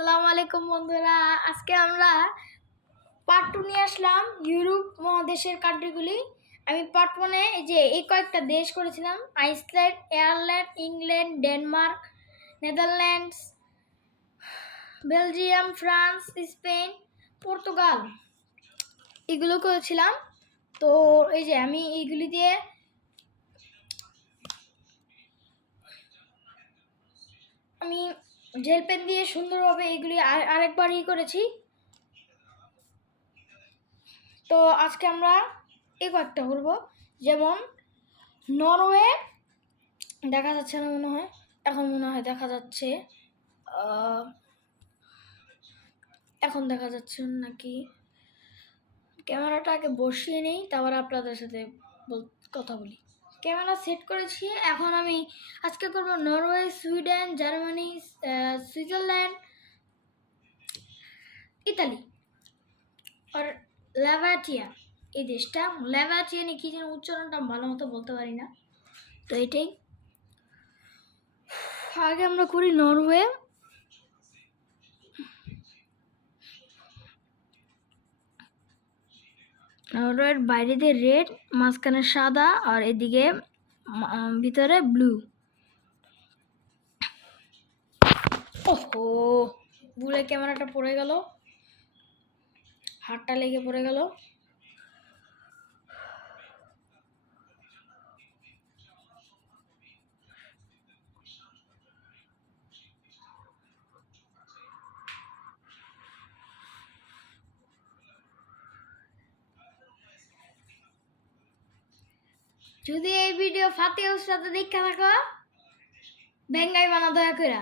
আসসালামু আলাইকুম বন্ধুরা, আজকে আমরা পার্ট 2 নিয়ে আসলাম ইউরোপ মহাদেশের কান্ট্রিগুলি। আমি পার্ট 1-এ এই কয়েকটা দেশ করেছিলাম: Iceland, Ireland, England, Denmark, Netherlands, Belgium, France, Spain, Portugal, এগুলো করেছিলাম। তো আমি এইগুলি দিয়ে আমি জেল পেন দিয়ে সুন্দরভাবে এগুলি আরেকবার করেছি। তো আজকে আমরা এই কয়েকটা করবো, যেমন নরওয়ে। দেখা যাচ্ছে না মনে হয়, এখন মনে হয় দেখা যাচ্ছে। এখন দেখা যাচ্ছে নাকি? ক্যামেরাটা আগে বসিয়ে নেই, তারপর আপনাদের সাথে কথা বলি। ক্যামেরা সেট করেছি। এখন আমি আজকে করব Norway, Sweden, Germany, Switzerland, Italy আর লাভাটিয়া। এই দেশটা লাভাটিয়া নিয়ে কি যেন উচ্চারণটা ভালো মতো বলতে পারি না, তো এটাই। আগে আমরা করি নরওয়ে। নরওয়ের বাইরে দিয়ে রেড, মাঝখানে সাদা, আর এদিকে ভিতরে ব্লু। ওহো, ভুলে ক্যামেরাটা পড়ে গেল, হাতটা লেগে পড়ে গেল। যদি এই ভিডিও ফাতিহার সাথে দেখা থাকো, ভেঙ্গাই বানা দয়া করে,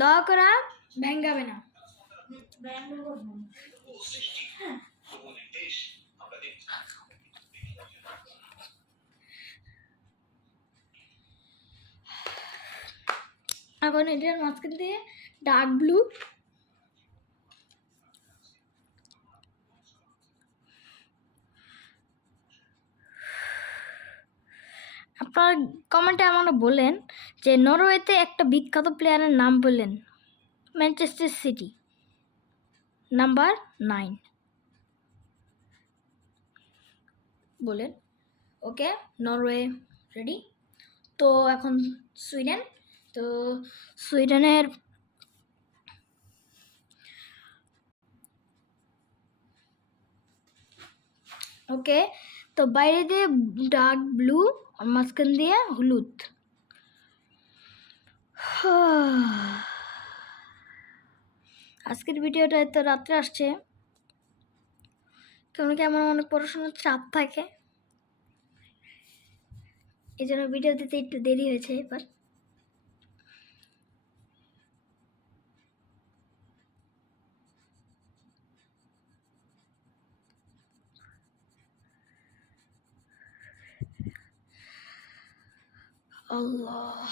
দয়া করে ভেঙ্গাবে না। এখন এটার মাঝখান দিয়ে ডার্ক ব্লু, আপনার কমেন্টে আমাকে বলেন যে নরওয়েতে একটা বিখ্যাত প্লেয়ারের নাম বললেন। ম্যানচেস্টার সিটি, নাম্বার 9 বলেন। ওকে, নরওয়ে রেডি। তো এখন সুইডেন। তো সুইডেনের ওকে, তো বাইরে দিয়ে ডার্ক ব্লু আর মাঝখান দিয়ে হলুদ। আজকের ভিডিওটা এত রাত্রে আসছে, কারণ কি আমার অনেক পড়াশোনার চাপ থাকে, এই জন্য ভিডিও দিতে একটু দেরি হয়েছে। এবার আল্লাহ,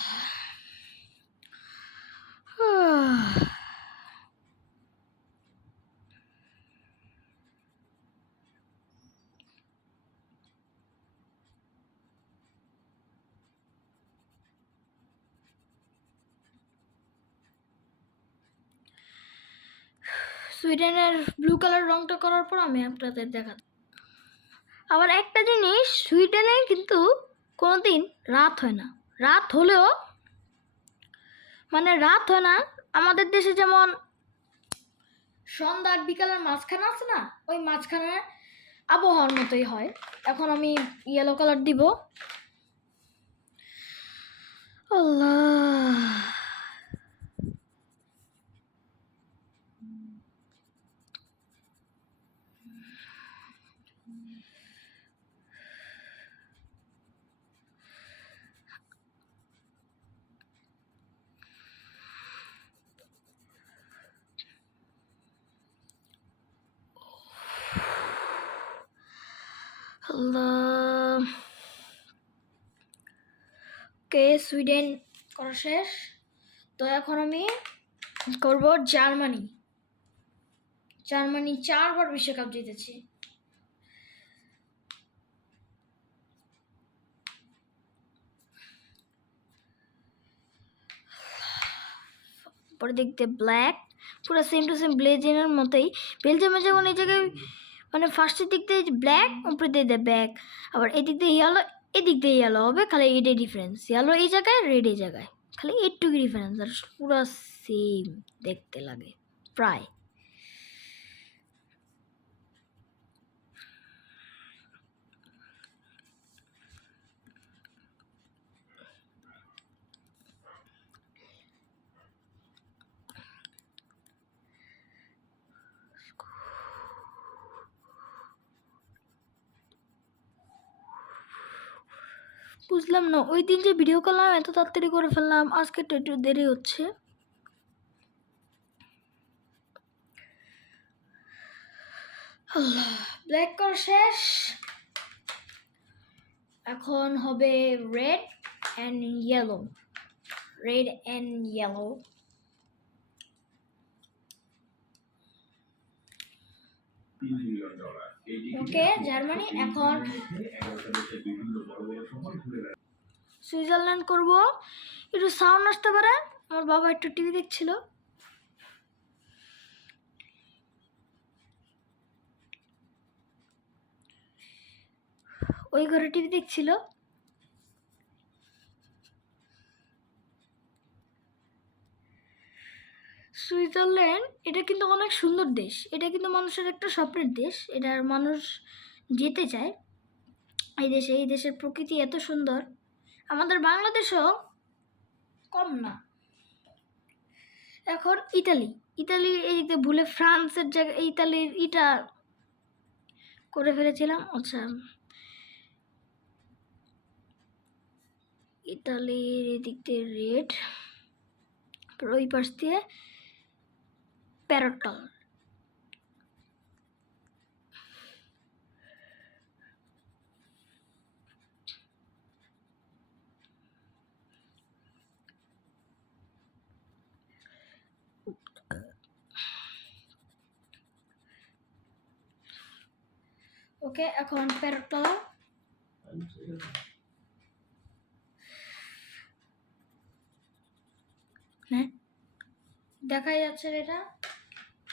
সুইডেনের ব্লু কালার রংটা করার পর আমি আপনাদের দেখাচ্ছি। আবার একটা জিনিস, সুইডেনে কিন্তু কোনোদিন রাত হয় না। রাত হলেও মানে রাত হয় না আমাদের দেশে যেমন সন্ধ্যা আর বিকালের মাঝখানে আছে না, ওই মাঝখানে আবহাওয়ার মতোই হয়। এখন আমি ইয়েলো কালার দিব। আল্লাহ, আল্লাহ। ওকে, সুইডেন করা শেষ। তো এখন আমি করব জার্মানি। জার্মানি 4বার বিশ্বকাপ জিতেছে। পরে দেখতে ব্ল্যাক, পুরো সেম টু সেম বেলজিয়ামের মতোই। বেলজিয়ামে যেমন এই জায়গায় মানে ফার্স্টের দিক দিয়ে ব্ল্যাক, উপরে দিয়ে দেয় ব্ল্যাক, আবার এদিক দিয়ে ইয়েলো, এদিক দিয়ে ইয়েলো হবে, খালি এটাই ডিফারেন্স, ইয়েলো এই জায়গায়, রেড এই জায়গায়, খালি এইটুকু ডিফারেন্স, আর পুরো সেম দেখতে লাগে প্রায়। বুঝলাম না, ওই দিন যে ভিডিও করলাম এত তাড়াতাড়ি করে ফেললাম, আজকে তো একটু দেরি হচ্ছে। আল্লাহ, ব্ল্যাক করা শেষ, এখন হবে red and yellow, red and yellow. Okay, Germany. এখন সুইজারল্যান্ড করব, একটু সাউন্ড আসতে পারে, আমার বাবা একটু টিভি দেখছিল। ওই ঘরে টিভি দেখছিল। সুইজারল্যান্ড এটা কিন্তু অনেক সুন্দর দেশ, এটা কিন্তু মানুষের একটা স্বপ্নের দেশ, এটার মানুষ যেতে চায় এই দেশে। এই দেশের প্রকৃতি এত সুন্দর, আমাদের বাংলাদেশও কম না। এখন ইতালি, ইতালি এই যে ভুলে ফ্রান্সের জায়গায় ইতালির ইটা করে ফেলেছিলাম। আচ্ছা, ইতালির এদিক দিয়ে রেড, ওই পাশ দিয়ে প্যারট কালার। ওকে, এখন প্যারট কালার। হ্যাঁ, দেখাই যাচ্ছে এটা,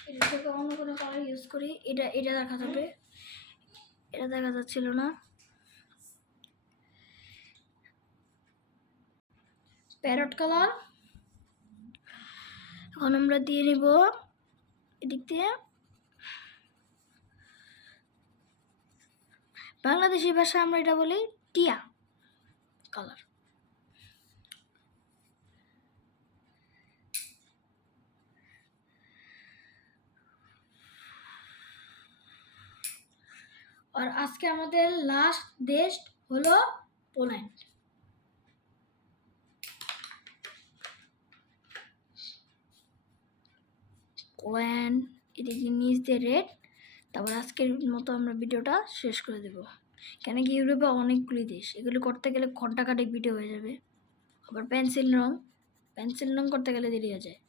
এটা থেকে অন্য কোনো কালার ইউজ করি, এটা এটা দেখা যাবে, এটা দেখা যাচ্ছিল না। Parrot colour. এখন আমরা দিয়ে নিব এদিক দিয়ে, বাংলাদেশি ভাষা আমরা এটা বলি টিয়া কালার। আর আজকে আমাদের লাস্ট দেশ হলো পোল্যান্ড। পোল্যান্ড এদিকে নিচ দিয়ে রেড। তারপর আজকের মতো আমরা ভিডিওটা শেষ করে দেব, কেন কি ইউরোপে অনেকগুলি দেশ, এগুলো করতে গেলে ঘন্টা কাটেক ভিডিও হয়ে যাবে। আবার পেন্সিল রং করতে গেলে দেরি হয়ে যায়।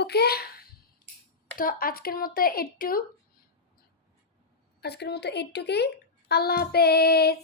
ওকে, তো আজকের মতো একটুকুই। আল্লাহ হাফেজ।